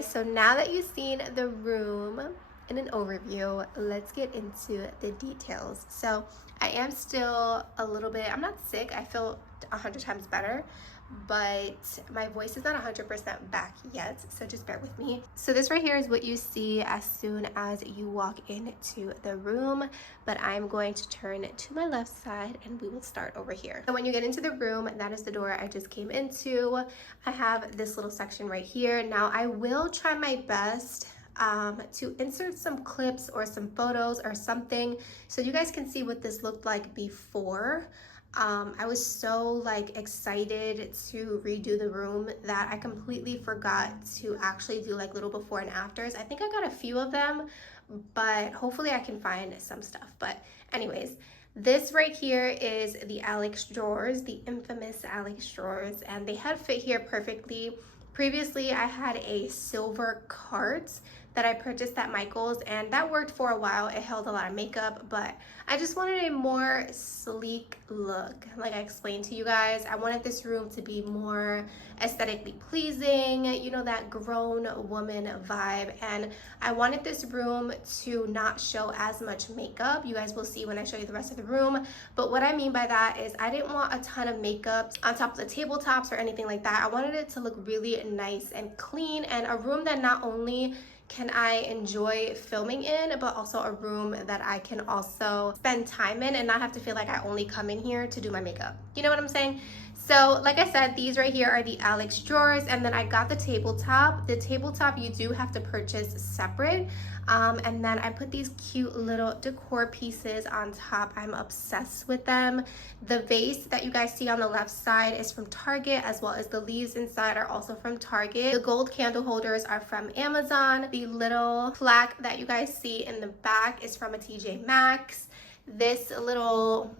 guys, so now that you've seen the room in an overview, let's get into the details. So I am still a little bit, I'm not sick, I feel 100 times better, but my voice is not 100% back yet, so just bear with me. So this right here is what you see as soon as you walk into the room, but I'm going to turn to my left side and we will start over here. So when you get into the room, that is the door I just came into. I have this little section right here. Now I will try my best to insert some clips or some photos or something so you guys can see what this looked like before. I was so excited to redo the room that I completely forgot to actually do little before and afters. I think I got a few of them, but hopefully I can find some stuff. But anyways, this right here is the Alex drawers, the infamous Alex drawers, and they had fit here perfectly. Previously, I had a silver cart that I purchased at Michael's, and that worked for a while. It held a lot of makeup, but I just wanted a more sleek look. Like I explained to you guys, I wanted this room to be more aesthetically pleasing, you know, that grown woman vibe, and I wanted this room to not show as much makeup. You guys will see when I show you the rest of the room, but what I mean by that is I didn't want a ton of makeup on top of the tabletops or anything like that. I wanted it to look really nice and clean, and a room that not only can I enjoy filming in, but also a room that I can also spend time in and not have to feel like I only come in here to do my makeup. You know what I'm saying? So like I said, these right here are the Alex drawers, and then I got the tabletop. The tabletop you do have to purchase separate. And then I put these cute little decor pieces on top. I'm obsessed with them. The vase that you guys see on the left side is from Target, as well as the leaves inside are also from Target. The gold candle holders are from Amazon. The little plaque that you guys see in the back is from a TJ Maxx. This little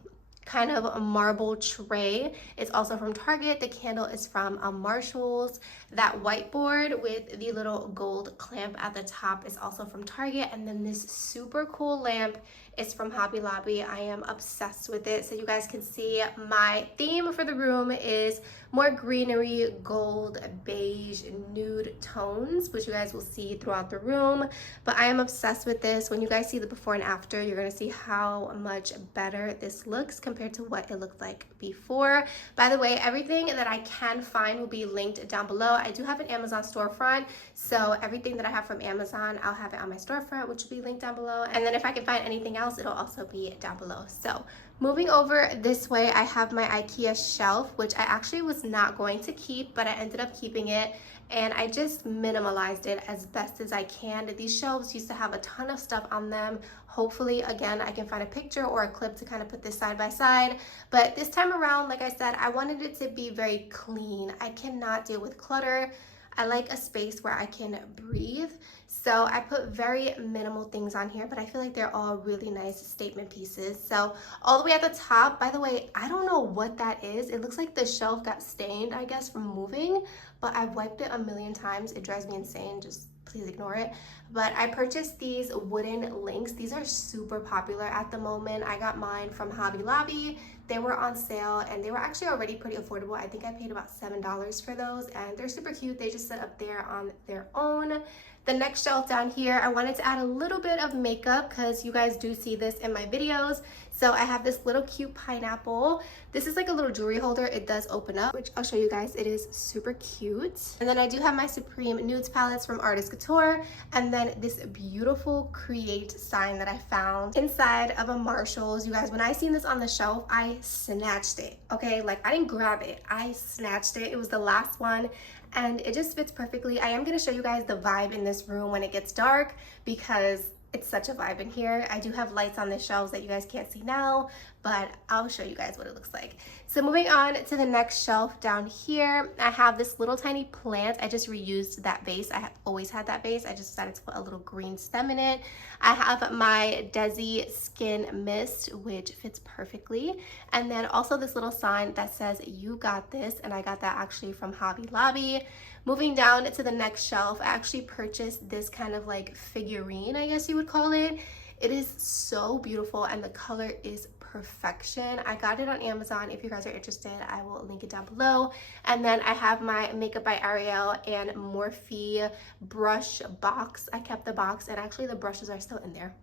kind of a marble tray is also from Target. The candle is from Marshall's. That whiteboard with the little gold clamp at the top is also from Target. And then this super cool lamp is from Hobby Lobby. I am obsessed with it. So you guys can see my theme for the room is more greenery, gold, beige, nude tones, which you guys will see throughout the room. But I am obsessed with this. When you guys see the before and after, you're gonna see how much better this looks compared to what it looked like before. By the way, everything that I can find will be linked down below. I do have an Amazon storefront, so everything that I have from Amazon, I'll have it on my storefront, which will be linked down below. And then if I can find anything else, it'll also be down below. So moving over this way, I have my IKEA shelf, which I actually was not going to keep, but I ended up keeping it, and I just minimalized it as best as I can. These shelves used to have a ton of stuff on them. Hopefully, again, I can find a picture or a clip to kind of put this side by side. But this time around, like I said, I wanted it to be very clean. I cannot deal with clutter. I like a space where I can breathe. So I put very minimal things on here, but I feel like they're all really nice statement pieces. So all the way at the top, by the way, I don't know what that is. It looks like the shelf got stained, I guess, from moving, but I've wiped it a million times. It drives me insane. Just please ignore it. But I purchased these wooden links. These are super popular at the moment. I got mine from Hobby Lobby. They were on sale and they were actually already pretty affordable. I think I paid about $7 for those, and they're super cute. They just sit up there on their own. The next shelf down here, I wanted to add a little bit of makeup because you guys do see this in my videos. So I have this little cute pineapple. This is like a little jewelry holder. It does open up, which I'll show you guys. It is super cute. And then I do have my Supreme Nudes palettes from Artist Couture. And then this beautiful Create sign that I found inside of a Marshall's. You guys, when I seen this on the shelf, I snatched it, okay? Like, I didn't grab it. I snatched it. It was the last one, and it just fits perfectly. I am going to show you guys the vibe in this room when it gets dark because it's such a vibe in here. I do have lights on the shelves that you guys can't see now, but I'll show you guys what it looks like. So moving on to the next shelf down here, I have this little tiny plant. I just reused that vase. I have always had that vase. I just decided to put a little green stem in it. I have my Desi Skin Mist, which fits perfectly. And then also this little sign that says, "You got this," and I got that actually from Hobby Lobby. Moving down to the next shelf, I actually purchased this kind of like figurine, I guess you would call it. It is so beautiful and the color is perfection. I got it on Amazon. If you guys are interested, I will link it down below. And then I have my Makeup by Ariel and Morphe brush box. I kept the box, and actually the brushes are still in there.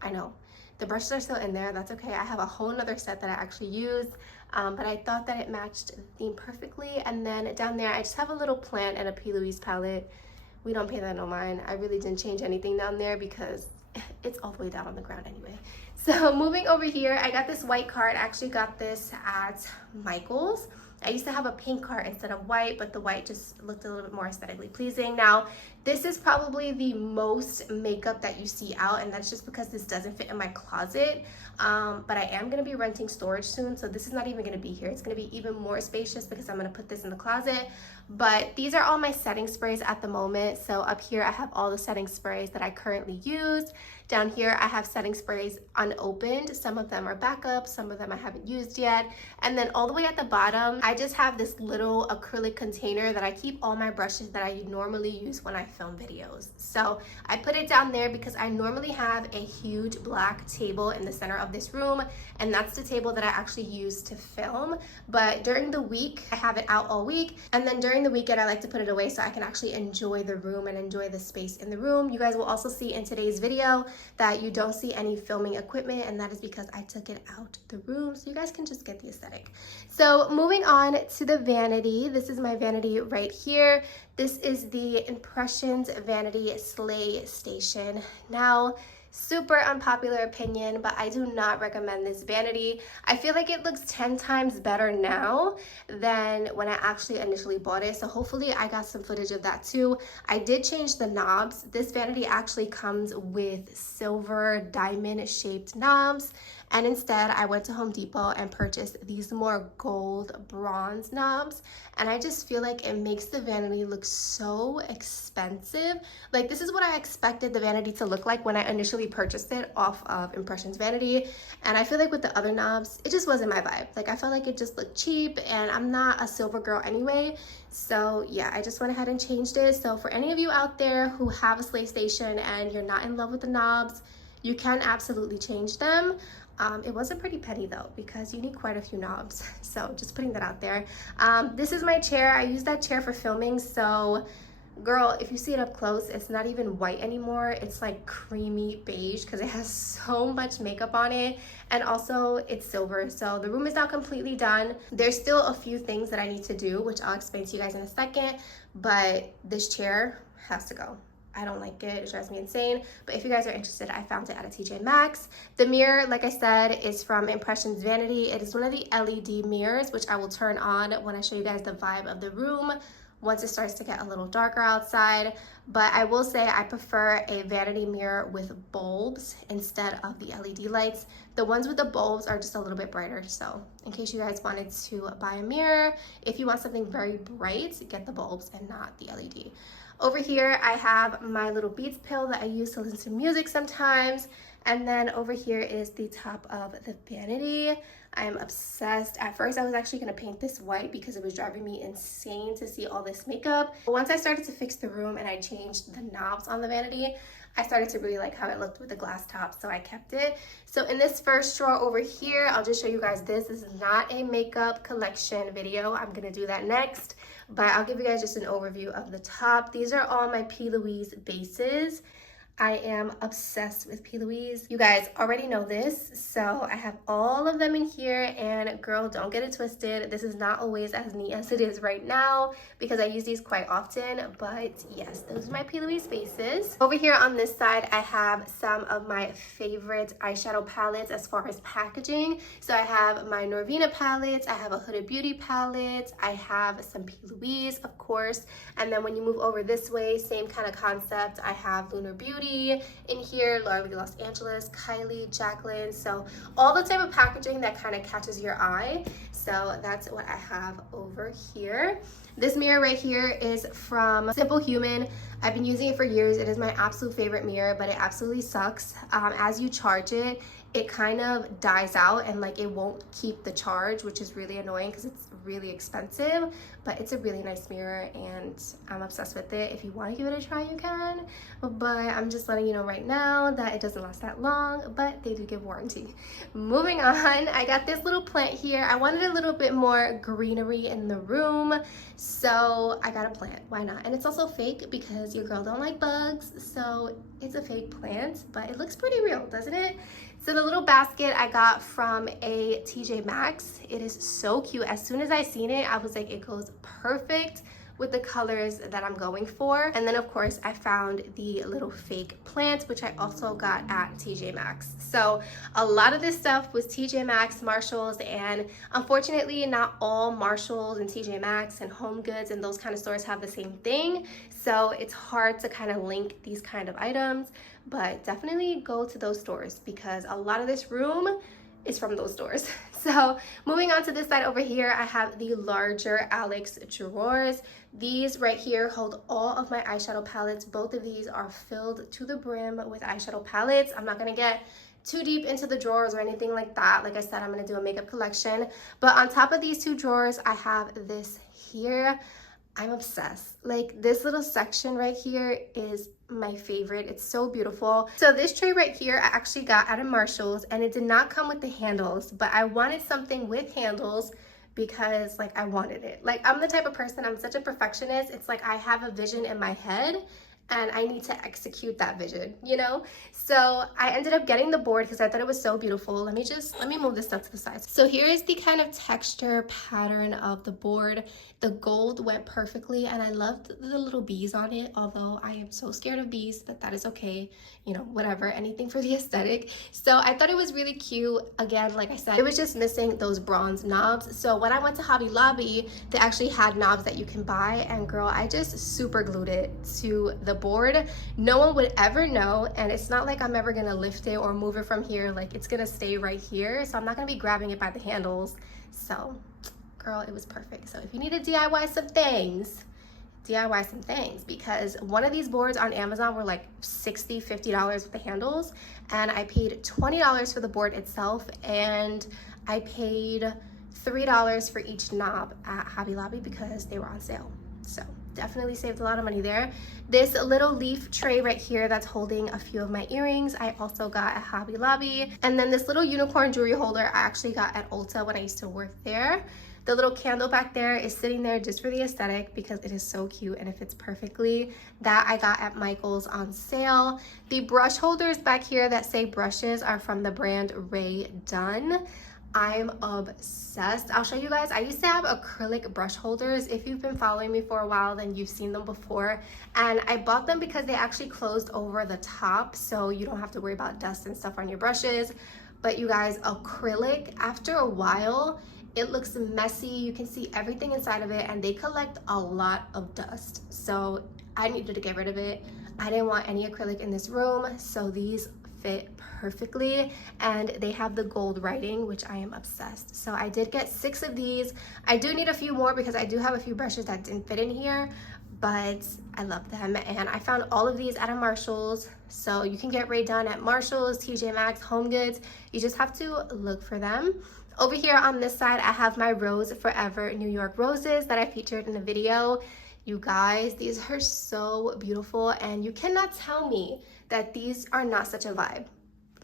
I know. The brushes are still in there. That's okay. I have a whole nother set that I actually used, but I thought that it matched the theme perfectly. And then down there, I just have a little plant and a P. Louise palette. We don't pay that no mind. I really didn't change anything down there because it's all the way down on the ground anyway. So moving over here, I got this white card. I actually got this at Michael's. I used to have a pink card instead of white, but the white just looked a little bit more aesthetically pleasing. Now, this is probably the most makeup that you see out, and that's just because this doesn't fit in my closet. But I am going to be renting storage soon, so this is not even going to be here. It's going to be even more spacious because I'm going to put this in the closet. But these are all my setting sprays at the moment. So up here, I have all the setting sprays that I currently use. Down here, I have setting sprays unopened. Some of them are backup, some of them I haven't used yet. And then all the way at the bottom, I just have this little acrylic container that I keep all my brushes that I normally use when I film videos. So I put it down there because I normally have a huge black table in the center of this room, and that's the table that I actually use to film. But during the week, I have it out all week, and then during the weekend, I like to put it away so I can actually enjoy the room and enjoy the space in the room. You guys will also see in today's video that you don't see any filming equipment, and that is because I took it out the room so you guys can just get the aesthetic. So moving on to the vanity, this is my vanity right here. This is the Impressions Vanity Slay Station. Now, super unpopular opinion, but I do not recommend this vanity. I feel like it looks 10 times better now than when I actually initially bought it. So hopefully I got some footage of that too. I did change the knobs. This vanity actually comes with silver diamond shaped knobs. And instead, I went to Home Depot and purchased these more gold bronze knobs. And I just feel like it makes the vanity look so expensive. Like, this is what I expected the vanity to look like when I initially purchased it off of Impressions Vanity. And I feel like with the other knobs, it just wasn't my vibe. Like, I felt like it just looked cheap, and I'm not a silver girl anyway. So yeah, I just went ahead and changed it. So for any of you out there who have a Slay Station and you're not in love with the knobs, you can absolutely change them. It was a pretty penny though, because you need quite a few knobs. So just putting that out there. This is my chair. I use that chair for filming. So girl, if you see it up close, it's not even white anymore. It's like creamy beige because it has so much makeup on it. And also it's silver. So the room is not completely done. There's still a few things that I need to do, which I'll explain to you guys in a second. But this chair has to go. I don't like it. It drives me insane. But if you guys are interested, I found it at a TJ Maxx. The mirror, like I said, is from Impressions Vanity. It is one of the LED mirrors, which I will turn on when I show you guys the vibe of the room once it starts to get a little darker outside. But I will say I prefer a vanity mirror with bulbs instead of the LED lights. The ones with the bulbs are just a little bit brighter. So in case you guys wanted to buy a mirror, if you want something very bright, get the bulbs and not the LED. Over here, I have my little Beats pill that I use to listen to music sometimes. And then over here is the top of the vanity. I'm obsessed. At first, I was actually gonna paint this white because it was driving me insane to see all this makeup. But once I started to fix the room and I changed the knobs on the vanity, I started to really like how it looked with the glass top, so I kept it. So in this first drawer over here, I'll just show you guys this. This is not a makeup collection video. I'm gonna do that next, but I'll give you guys just an overview of the top. These are all my P. Louise bases. I am obsessed with P. Louise. You guys already know this, so I have all of them in here, and girl, don't get it twisted. This is not always as neat as it is right now because I use these quite often, but yes, those are my P. Louise bases. Over here on this side, I have some of my favorite eyeshadow palettes as far as packaging. So I have my Norvina palettes, I have a Huda Beauty palette, I have some P. Louise, of course, and then when you move over this way, same kind of concept, I have Lunar Beauty in here, Laura Los Angeles, Kylie, Jacqueline. So all the type of packaging that kind of catches your eye. So that's what I have over here. This mirror right here is from Simple Human. I've been using it for years. It is my absolute favorite mirror, but it absolutely sucks. As you charge it, it kind of dies out and like it won't keep the charge, which is really annoying because it's really expensive. But it's a really nice mirror and I'm obsessed with it. If you want to give it a try, you can, but I'm just letting you know right now that it doesn't last that long, but they do give warranty. Moving on, I got this little plant here. I wanted a little bit more greenery in the room, so I got a plant. Why not? And it's also fake because your girl don't like bugs, so it's a fake plant, but it looks pretty real, doesn't it? So the little basket I got from a TJ Maxx. It is so cute. As soon as I seen it, I was like, it goes perfect with the colors that I'm going for. And then of course I found the little fake plant, which I also got at TJ Maxx. So a lot of this stuff was TJ Maxx, Marshalls, and unfortunately not all Marshalls and TJ Maxx and Home Goods and those kind of stores have the same thing. So it's hard to kind of link these kind of items, but definitely go to those stores because a lot of this room is from those stores. So moving on to this side over here, I have the larger Alex drawers. These right here hold all of my eyeshadow palettes. Both of these are filled to the brim with eyeshadow palettes. I'm not gonna get too deep into the drawers or anything like that. Like I said, I'm gonna do a makeup collection. But on top of these two drawers, I have this here. I'm obsessed. Like this little section right here is my favorite. It's so beautiful. So this tray right here I actually got at a Marshalls and it did not come with the handles, but I wanted something with handles because like I wanted it. Like I'm the type of person, I'm such a perfectionist. It's like I have a vision in my head and I need to execute that vision, you know? So I ended up getting the board because I thought it was so beautiful. Let me move this stuff to the side. So here is the kind of texture pattern of the board. The gold went perfectly and I loved the little bees on it, although I am so scared of bees, but that is okay. You know, whatever, anything for the aesthetic. So I thought it was really cute. Again, like I said, it was just missing those bronze knobs. So when I went to Hobby Lobby, they actually had knobs that you can buy, and girl, I just super glued it to the board. No one would ever know, and it's not like I'm ever gonna lift it or move it from here. Like it's gonna stay right here, so I'm not gonna be grabbing it by the handles. So girl, it was perfect. So if you need to DIY some things, DIY some things, because one of these boards on Amazon were like $60, $50 with the handles, and I paid $20 for the board itself, and I paid $3 for each knob at Hobby Lobby because they were on sale. So definitely saved a lot of money there. This little leaf tray right here that's holding a few of my earrings, I also got at Hobby Lobby. And then this little unicorn jewelry holder I actually got at Ulta when I used to work there. The little candle back there is sitting there just for the aesthetic because it is so cute and it fits perfectly. That I got at Michael's on sale. The brush holders back here that say brushes are from the brand Ray Dunn. I'm obsessed. I'll show you guys. I used to have acrylic brush holders. If you've been following me for a while, then you've seen them before. And I bought them because they actually closed over the top, so you don't have to worry about dust and stuff on your brushes. But you guys, acrylic, after a while, it looks messy. You can see everything inside of it, and they collect a lot of dust. So I needed to get rid of it. I didn't want any acrylic in this room, so these fit perfectly, and they have the gold writing, which I am obsessed. So I did get 6 of these. I do need a few more because I do have a few brushes that didn't fit in here, but I love them. And I found all of these at a Marshalls. So you can get Ray Dunn at Marshalls, TJ Maxx, Home Goods. You just have to look for them. Over here on this side, I have my Rose Forever New York roses that I featured in the video. You guys, these are so beautiful, and you cannot tell me that these are not such a vibe.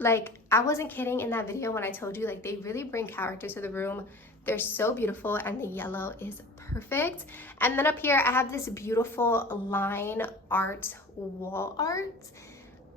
Like, I wasn't kidding in that video when I told you, like, they really bring character to the room. They're so beautiful, and the yellow is perfect. And then up here, I have this beautiful line art, wall art.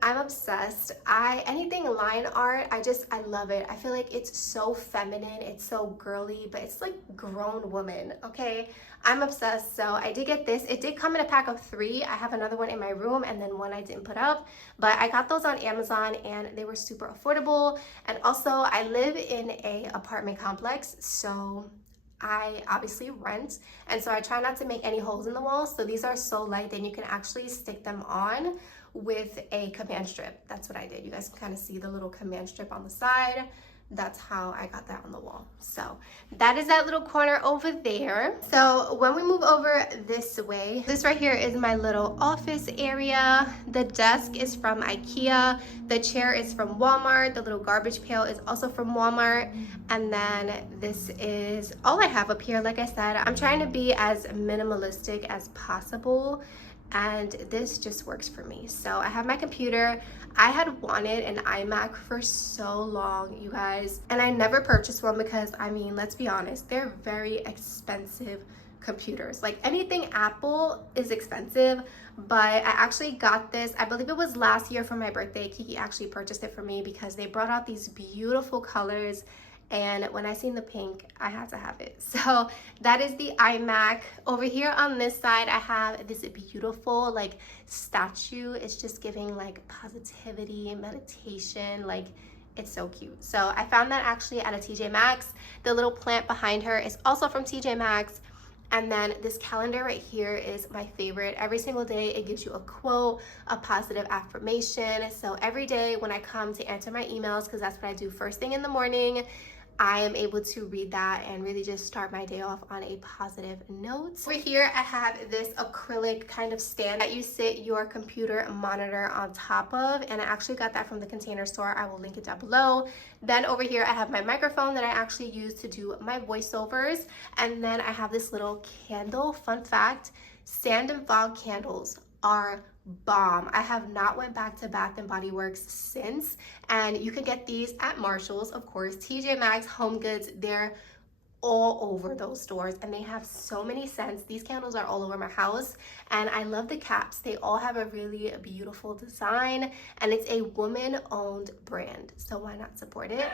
I'm obsessed. Anything line art, I love it. I feel like it's so feminine, it's so girly, but it's like grown woman, okay? I'm obsessed. So I did get this. It did come in a pack of 3. I have another one in my room and then one I didn't put up, but I got those on Amazon and they were super affordable. And also I live in a apartment complex, so I obviously rent, and so I try not to make any holes in the walls. So these are so light that you can actually stick them on with a command strip. That's what I did. You guys can kind of see the little command strip on the side. that's how I got that on the wall. So that is that little corner over there. So when we move over this way, this right here is my little office area. The desk is from IKEA. The chair is from Walmart. The little garbage pail is also from Walmart. And then this is all I have up here. Like I said, I'm trying to be as minimalistic as possible, and this just works for me. So I have my computer. I had wanted an iMac for so long, you guys, and I never purchased one because, I mean, let's be honest, they're very expensive computers. Like anything Apple is expensive, but I actually got this, I believe it was last year for my birthday. Kiki actually purchased it for me because they brought out these beautiful colors, and when I seen the pink, I had to have it. So that is the iMac. Over here on this side, I have this beautiful like statue. It's just giving like positivity, meditation, like it's so cute. So I found that actually at a TJ Maxx. The little plant behind her is also from TJ Maxx. And then this calendar right here is my favorite. Every single day it gives you a quote, a positive affirmation. So every day when I come to answer my emails, because that's what I do first thing in the morning, I am able to read that and really just start my day off on a positive note. Over here, I have this acrylic kind of stand that you sit your computer monitor on top of, and I actually got that from the Container Store. I will link it down below. Then over here, I have my microphone that I actually use to do my voiceovers, and then I have this little candle. Fun fact, sand and fog candles are bomb. I have not went back to Bath and Body Works since, and you can get these at Marshall's, of course, TJ Maxx, Home Goods. They're all over those stores, and they have so many scents. These candles are all over my house, and I love the caps. They all have a really beautiful design, and it's a woman-owned brand, so why not support it?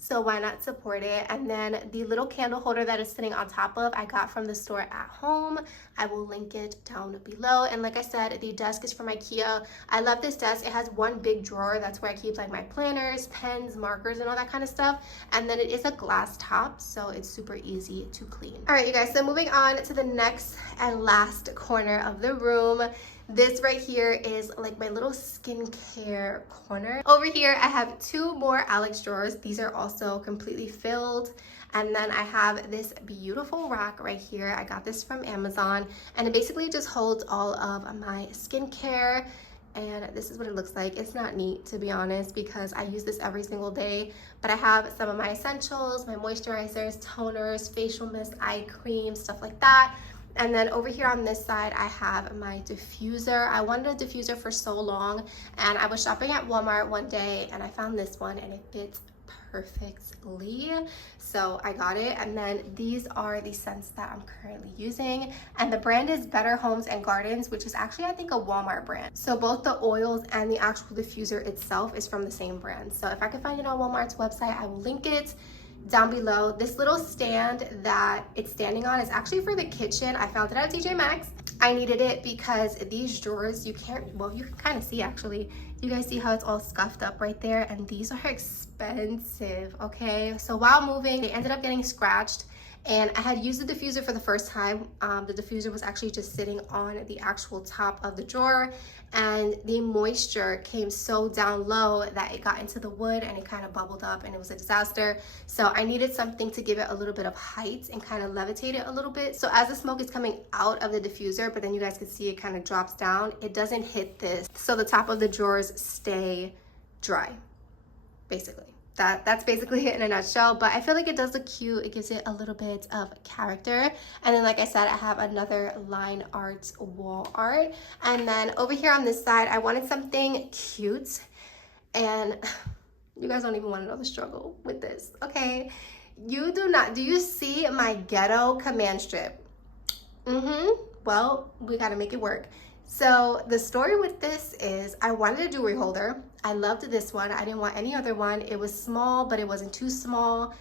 So why not support it? And then the little candle holder that is sitting on top of, I got from the store at home. I will link it down below. And like I said, the desk is from IKEA. I love this desk. It has one big drawer. That's where I keep like my planners, pens, markers, and all that kind of stuff. And then it is a glass top, so it's super easy to clean. All right, you guys, so moving on to the next and last corner of the room. This right here is like my little skincare corner. Over here, I have two more Alex drawers. These are also completely filled. And then I have this beautiful rack right here. I got this from Amazon, and it basically just holds all of my skincare. And this is what it looks like. It's not neat, to be honest, because I use this every single day, but I have some of my essentials, my moisturizers, toners, facial mist, eye cream, stuff like that. And then over here on this side, I have my diffuser. I wanted a diffuser for so long, and I was shopping at Walmart one day and I found this one and it fits perfectly. So I got it. And then these are the scents that I'm currently using. And the brand is Better Homes and Gardens, which is actually, I think, a Walmart brand. So both the oils and the actual diffuser itself is from the same brand. So if I can find it on Walmart's website, I will link it down below. This little stand that it's standing on is actually for the kitchen. I found it at TJ Maxx. I needed it because these drawers, you can't, well, you can kind of see actually. You guys see how it's all scuffed up right there? And these are expensive, okay? So while moving, they ended up getting scratched. And I had used the diffuser for the first time. The diffuser was actually just sitting on the actual top of the drawer, and the moisture came so down low that it got into the wood and it kind of bubbled up, and it was a disaster. So I needed something to give it a little bit of height and kind of levitate it a little bit. So as the smoke is coming out of the diffuser, but then you guys can see it kind of drops down, it doesn't hit this. So the top of the drawers stay dry, basically. That's basically it in a nutshell, but I feel like it does look cute. It gives it a little bit of character. And then, like I said, I have another line art wall art. And then over here on this side, I wanted something cute. And you guys don't even want to know the struggle with this, okay? You do not, do you see my ghetto command strip? Well, we gotta make it work. So the story with this is I wanted a jewelry holder. I loved this one. I didn't want any other one. It was small, but it wasn't too small,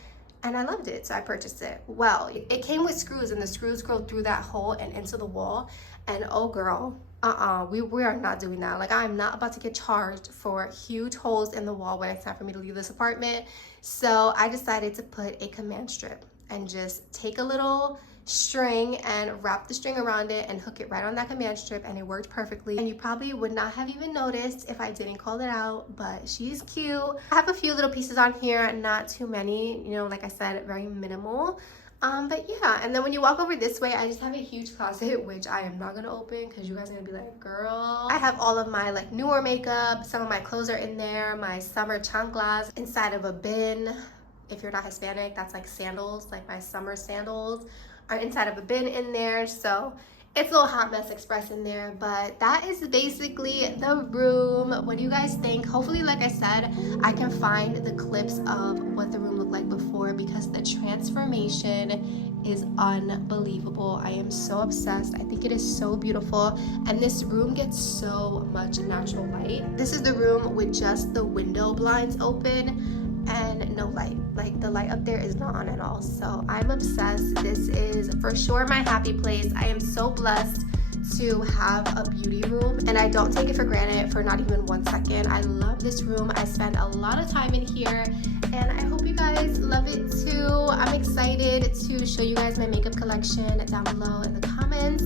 and I loved it, so I purchased it. Well, it came with screws, and the screws go through that hole and into the wall, and oh girl, we are not doing that. Like, I'm not about to get charged for huge holes in the wall when it's time for me to leave this apartment. So I decided to put a command strip and just take a little string and wrap the string around it and hook it right on that command strip, and it worked perfectly. And you probably would not have even noticed if I didn't call it out, but she's cute. I have a few little pieces on here, not too many, you know, like I said, very minimal. But yeah, and then when you walk over this way, I just have a huge closet, which I am not gonna open because you guys are gonna be like, girl. I have all of my like newer makeup, some of my clothes are in there, my summer chanclas inside of a bin. If you're not Hispanic, that's like sandals, like my summer sandals are inside of a bin in there. So it's a little hot mess express in there, but that is basically the room. What do you guys think? Hopefully, like I said, I can find the clips of what the room looked like before, because the transformation is unbelievable. I am so obsessed. I think it is so beautiful, and this room gets so much natural light. This is the room with just the window blinds open and no light. Like the light up there is not on at all. So I'm obsessed. This is for sure my happy place. I am so blessed to have a beauty room, and I don't take it for granted for not even 1 second. I love this room. I spend a lot of time in here, and I hope you guys love it too. I'm excited to show you guys my makeup collection down below in the comments.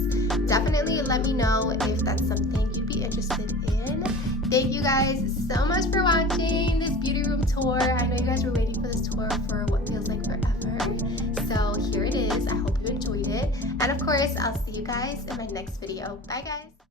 Definitely let me know if that's something you'd be interested in. Thank you guys so much for watching this beauty room tour. I know you guys were waiting for this tour for what feels like forever. So here it is. I hope you enjoyed it. And of course, I'll see you guys in my next video. Bye guys.